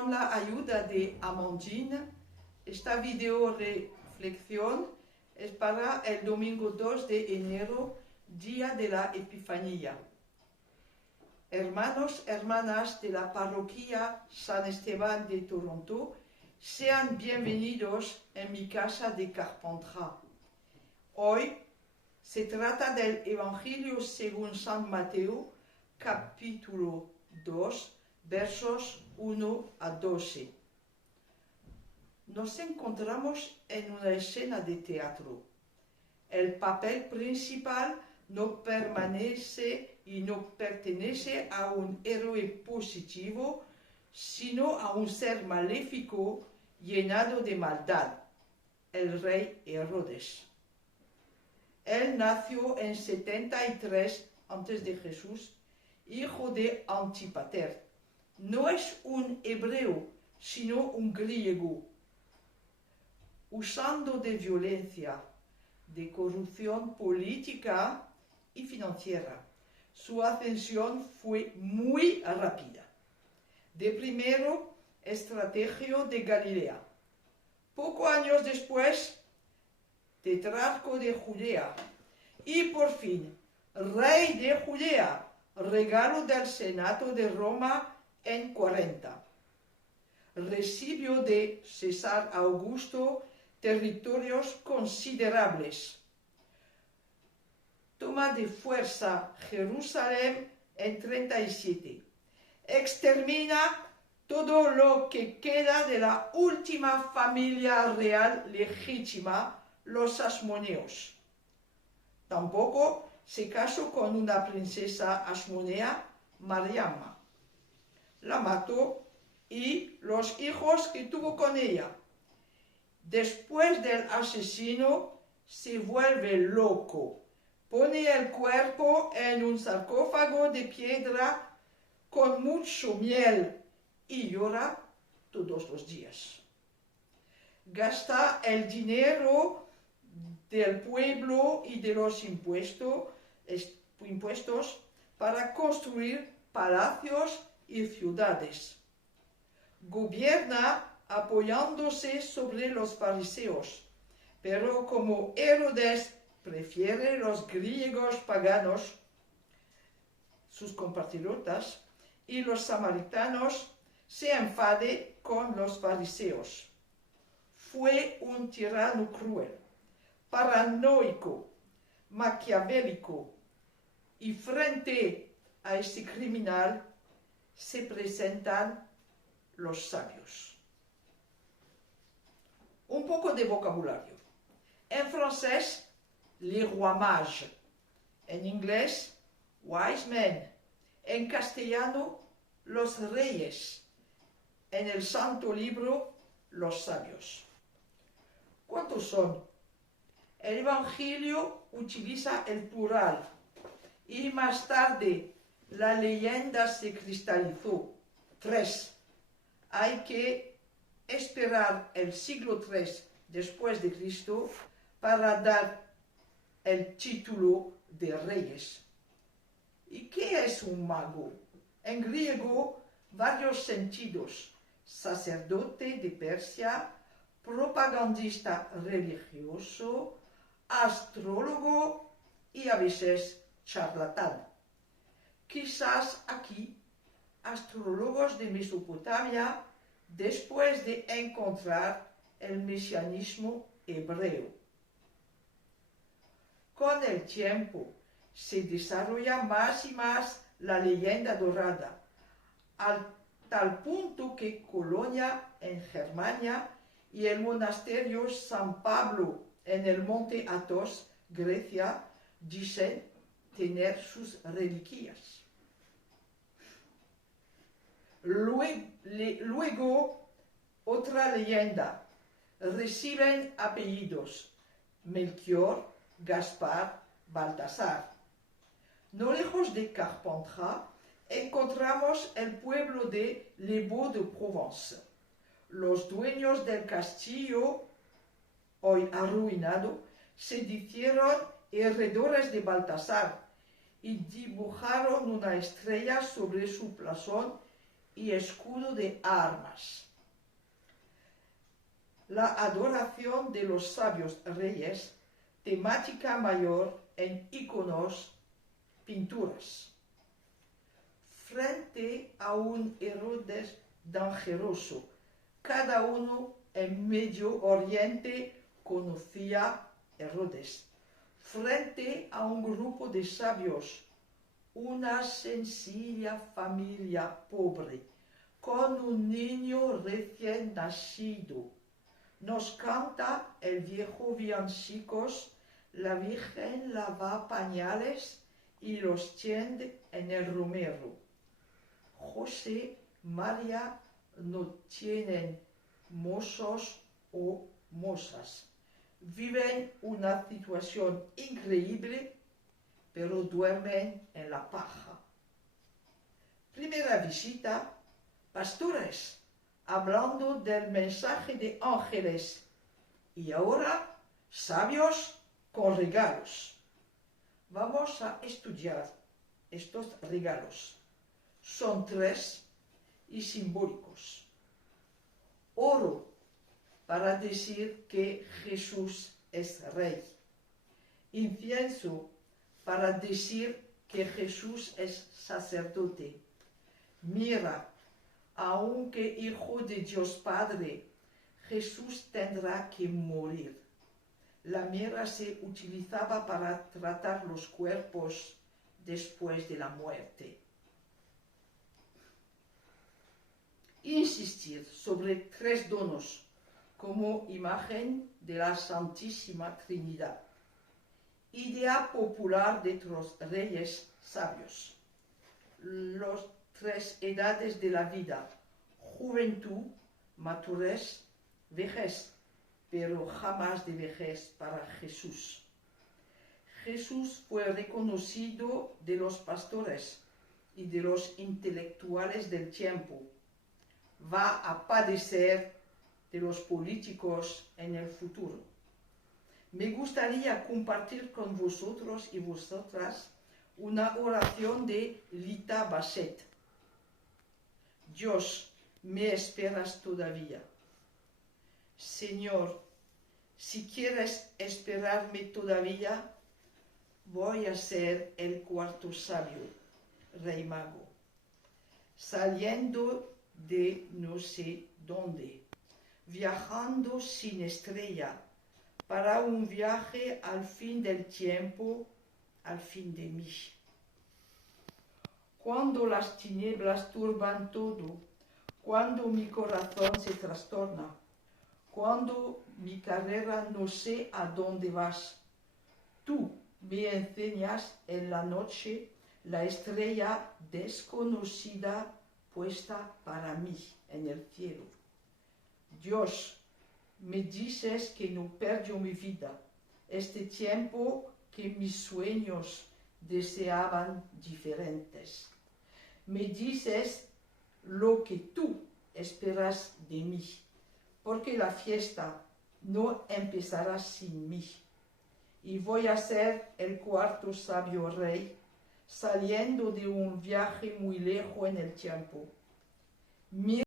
Con la ayuda de Amandine, esta video reflexión es para el domingo 2 de enero, día de la Epifanía. Hermanos, hermanas de la parroquia San Esteban de Toronto, sean bienvenidos en mi casa de Carpentras. Hoy se trata del Evangelio según San Mateo, capítulo 2, versos 1 a 12. Nos encontramos en una escena de teatro. El papel principal no pertenece a un héroe positivo, sino a un ser maléfico llenado de maldad, el rey Herodes. Él nació en 73 a.C., hijo de Antipater. No es un hebreo, sino un griego. Usando de violencia, de corrupción política y financiera, su ascensión fue muy rápida. De primero, estrategio de Galilea. Pocos años después, tetrarca de Judea. Y por fin, rey de Judea, regalo del Senado de Roma en 40. Recibió de César Augusto territorios considerables. Toma de fuerza Jerusalén en 37. Extermina todo lo que queda de la última familia real legítima, los asmoneos. Tampoco se casó con una princesa asmonea, Mariama. La mató y los hijos que tuvo con ella. Después del asesino se vuelve loco, pone el cuerpo en un sarcófago de piedra con mucho miel y llora todos los días. Gasta el dinero del pueblo y de los impuestos para construir palacios y ciudades. Gobierna apoyándose sobre los fariseos, pero como Herodes prefiere los griegos paganos, sus compatriotas, y los samaritanos, se enfade con los fariseos. Fue un tirano cruel, paranoico, maquiavélico, y frente a este criminal se presentan los sabios. Un poco de vocabulario. En francés, les rois mages. En inglés, wise men. En castellano, los reyes. En el Santo Libro, los sabios. ¿Cuántos son? El Evangelio utiliza el plural y más tarde la leyenda se cristalizó. 3. Hay que esperar el siglo III después de Cristo para dar el título de reyes. ¿Y qué es un mago? En griego, varios sentidos: sacerdote de Persia, propagandista religioso, astrólogo y a veces charlatán. Quizás aquí, astrólogos de Mesopotamia, después de encontrar el mesianismo hebreo. Con el tiempo se desarrolla más y más la leyenda dorada, al tal punto que Colonia en Germania y el monasterio San Pablo en el monte Athos, Grecia, dicen tener sus reliquias. Luego, otra leyenda. Reciben apellidos: Melchior, Gaspar, Baltasar. No lejos de Carpentras encontramos el pueblo de Les Baux-de-Provence. Los dueños del castillo, hoy arruinado, se hicieron heredores de Baltasar y dibujaron una estrella sobre su blasón y escudo de armas. La adoración de los sabios reyes, temática mayor en iconos, pinturas. Frente a un Herodes dangeroso, cada uno en Medio Oriente conocía Herodes. Frente a un grupo de sabios, una sencilla familia pobre, con un niño recién nacido. Nos canta el viejo villancicos, la Virgen lava pañales y los tiende en el romero. José, María no tienen mozos o mozas. Viven una situación increíble, pero duermen en la paja. Primera visita, pastores, hablando del mensaje de ángeles. Y ahora, sabios con regalos. Vamos a estudiar estos regalos. Son 3 y simbólicos. Oro, para decir que Jesús es rey. Incienso, para decir que Jesús es sacerdote. Mirra, aunque hijo de Dios Padre, Jesús tendrá que morir. La mirra se utilizaba para tratar los cuerpos después de la muerte. Insistir sobre 3 donos como imagen de la Santísima Trinidad. Idea popular de los reyes sabios. Las 3 edades de la vida: juventud, madurez, vejez, pero jamás de vejez para Jesús. Jesús fue reconocido de los pastores y de los intelectuales del tiempo. Va a padecer de los políticos en el futuro. Me gustaría compartir con vosotros y vosotras una oración de Lita Basset. Dios, ¿me esperas todavía? Señor, si quieres esperarme todavía, voy a ser el cuarto sabio, rey mago, saliendo de no sé dónde, viajando sin estrella, para un viaje al fin del tiempo, al fin de mí. Cuando las tinieblas turban todo, cuando mi corazón se trastorna, cuando mi carrera no sé a dónde vas, tú me enseñas en la noche la estrella desconocida puesta para mí en el cielo. Dios, me dices que no perdió mi vida, este tiempo que mis sueños deseaban diferentes. Me dices lo que tú esperas de mí, porque la fiesta no empezará sin mí. Y voy a ser el cuarto sabio rey, saliendo de un viaje muy lejos en el tiempo.